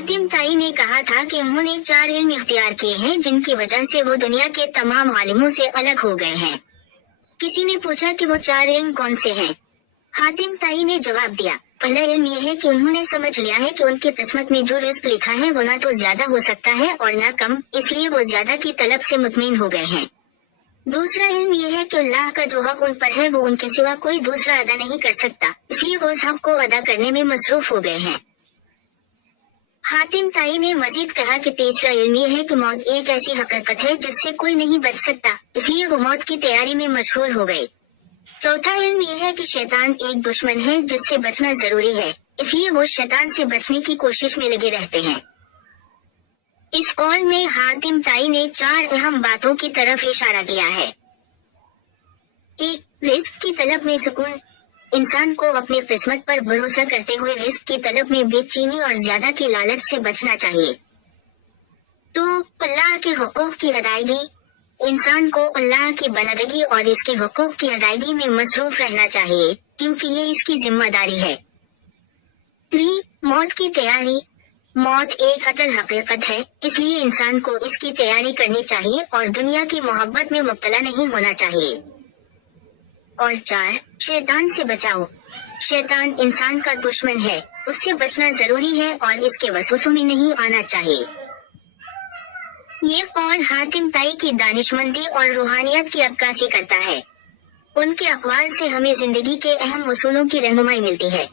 हातिम ताई ने कहा था कि उन्होंने 4 इल्म इख्तियार किए हैं जिनकी वजह से वो दुनिया के तमाम आलिमों से अलग हो गए हैं। किसी ने पूछा कि वो 4 इल्म कौन से हैं? हातिम ताई ने जवाब दिया, पहला इल्म यह है कि उन्होंने समझ लिया है कि उनकी किस्मत में जो रिज़्क लिखा है वो ना तो ज्यादा हो सकता है और ना कम, इसलिए वो ज्यादा की तलब से मुतमईन हो गए हैं। दूसरा इल्म यह है कि अल्लाह का जो हक उन पर है वो उनके सिवा कोई दूसरा अदा नहीं कर सकता, इसलिए वो उस हक को अदा करने में मसरूफ हो गए हैं। हातिम ताई ने मजीद कहा कि तीसरा इल्म यह है कि मौत एक ऐसी हकीकत है जिससे कोई नहीं बच सकता, इसलिए वो मौत की तैयारी में मशगूल हो गए। चौथा इल्म यह है कि शैतान एक दुश्मन है जिससे बचना जरूरी है, इसलिए वो शैतान से बचने की कोशिश में लगे रहते हैं। इस कौल में हातिम ताई ने 4 अहम बातों की तरफ इशारा किया है। 1. रिज़्क की तलब में सुकून। इंसान को अपनी किस्मत पर भरोसा करते हुए रिज़्क की तलब में बेचैनी और ज्यादा की लालच से बचना चाहिए। 2. अल्लाह के हुकूक की अदायगी। इंसान को अल्लाह की बंदगी और इसके हुकूक की अदायगी में मसरूफ रहना चाहिए, क्योंकि ये इसकी जिम्मेदारी है। 3. मौत की तैयारी। मौत एक अटल हकीकत है, इसलिए इंसान को इसकी तैयारी करनी चाहिए और दुनिया की मोहब्बत में मुब्तला नहीं होना चाहिए। और 4. शैतान से बचाओ। शैतान इंसान का दुश्मन है, उससे बचना जरूरी है और इसके वसवसों में नहीं आना चाहिए। ये कौल हातिम ताई की दानिशमंदी और रूहानियत की अक्कासी करता है। उनके अक़वाल से हमें जिंदगी के अहम उसूलों की रहनुमाई मिलती है।